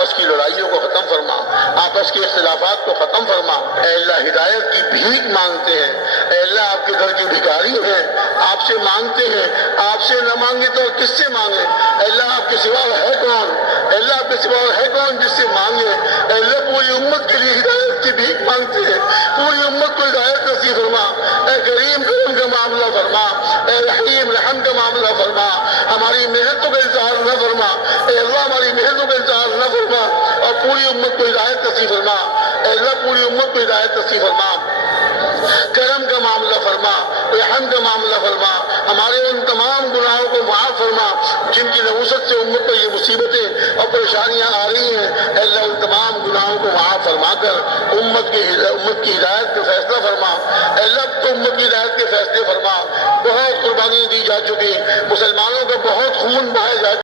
آپس کی لڑائیوں کو ختم فرما، آپس کے اختلافات کو ختم فرما۔ اے اللہ ہدایت کی بھیک مانگتے ہیں، اے اللہ آپ کے گھر کے بھکاری ہیں، آپ سے مانگتے ہیں، آپ سے نہ مانگے تو کس سے مانگے؟ اے اللہ آپ کے سوا ہے کون؟ اے اللہ آپ کے سوا ہے کون جس سے مانگے؟ اے اللہ پوری امت کے لیے ہدایت کی بھیک مانگتے ہیں، پوری امت کو ہدایت نصیب فرما۔ اے کریم کرم کا معاملہ فرما، اے رحیم رحم کا معاملہ فرما، ہماری محنتوں کا اظہار نہ فرما، اے اللہ ہماری محنتوں کا اظہار نہ فرما، اور پوری امت کو ہدایت نصیب فرما۔ اے اللہ پوری امت کو ہدایت نصیب فرما، کرم کا معاملہ فرما، رحم کا معاملہ فرما، ہمارے ان تمام گناہوں کو معاف فرما جن کی نحوست سے امت پر یہ مصیبتیں اور پریشانیاں آ رہی ہیں۔ اے اللہ ان تمام گناہوں کو معاف فرما کر امت کی ہدایت کا فیصلہ فرما۔ اے اللہ تو امت کی ہدایت کے فیصلے فرما۔ بہت قربانیاں دی جا چکی، مسلمانوں کا بہت خون بہایا جا